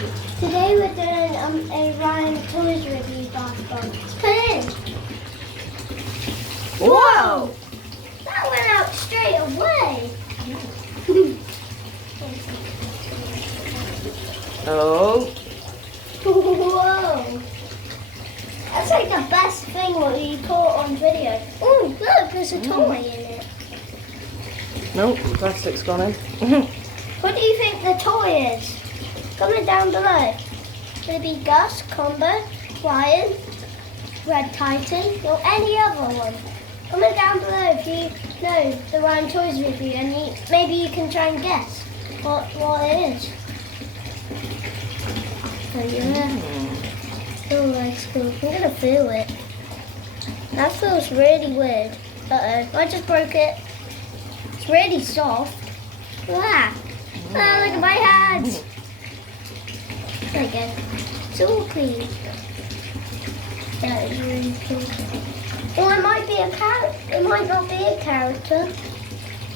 Today we're doing a Ryan Toys review bath bomb. Let's put it in. Whoa! That went out straight away. Oh. Whoa! That's like the best thing what you caught on video. Oh, look, there's a toy in it. Nope, the plastic's gone in. What do you think the toy is? Comment down below. Could it be Gus, Combo, Ryan, Red Titan, or any other one? Comment down below if you know the Ryan Toys review and maybe you can try and guess what it is. Oh yeah. Oh, that's cool. I'm gonna feel it. That feels really weird. Uh-oh, I just broke it. It's really soft. Ah, look at my hands. There we go. It's all clean. That is really cool. Or it might be a character. It might not be a character.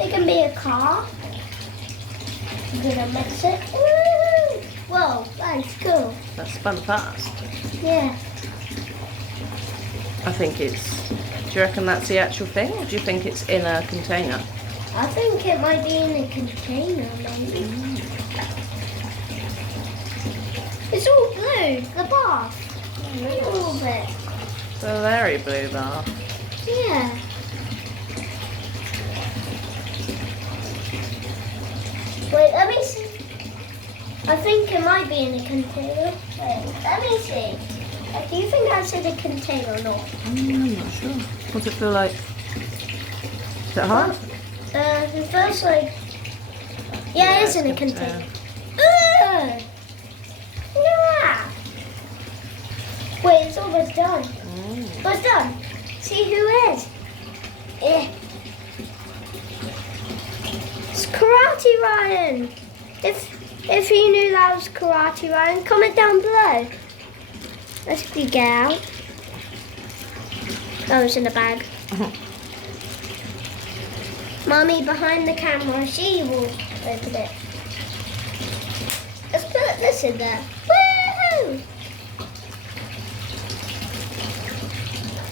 It can be a car. I'm gonna mix it. Woo! Whoa, that's cool. That spun fast. Yeah. I think it's... Do you reckon that's the actual thing, or do you think it's in a container? I think it might be in a container, maybe. It's all blue, the bath. A little bit. The very blue bar. Yeah. Wait, let me see. I think it might be in a container. Wait, let me see. Do you think that's in a container or not? I'm not sure. What's it feel like? Is it hard? It feels like... Yeah, it is in a container. Ugh! Yeah! Wait, it's almost done. Almost done. See who it is. It's Karate Ryan. If you knew that was Karate Ryan, comment down below. Let's get out. Oh, it's in the bag. Mummy behind the camera, she will open it. Let's put this in there. Woohoo!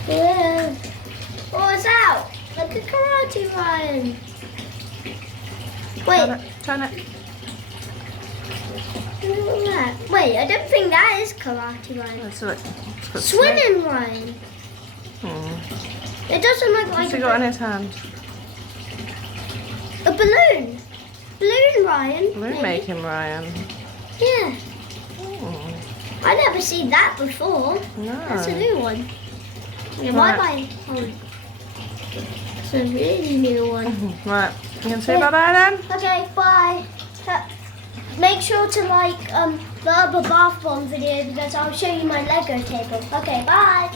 Yeah. Oh, it's out. Look at Karate Ryan. Wait. Turn it. Look at that. Wait, I don't think that is Karate Ryan. Let's look. Swimming Ryan. It doesn't look like What's he got in his hand? a balloon. Balloon Ryan. Balloon maybe. making Ryan. Yeah. I never seen that before. No. That's a new one. Yeah, Right. bye. It's a really new one. Right. You can say bye-bye then? Okay, bye. Make sure to like the other bath bomb video because I'll show you my Lego table. Okay, bye.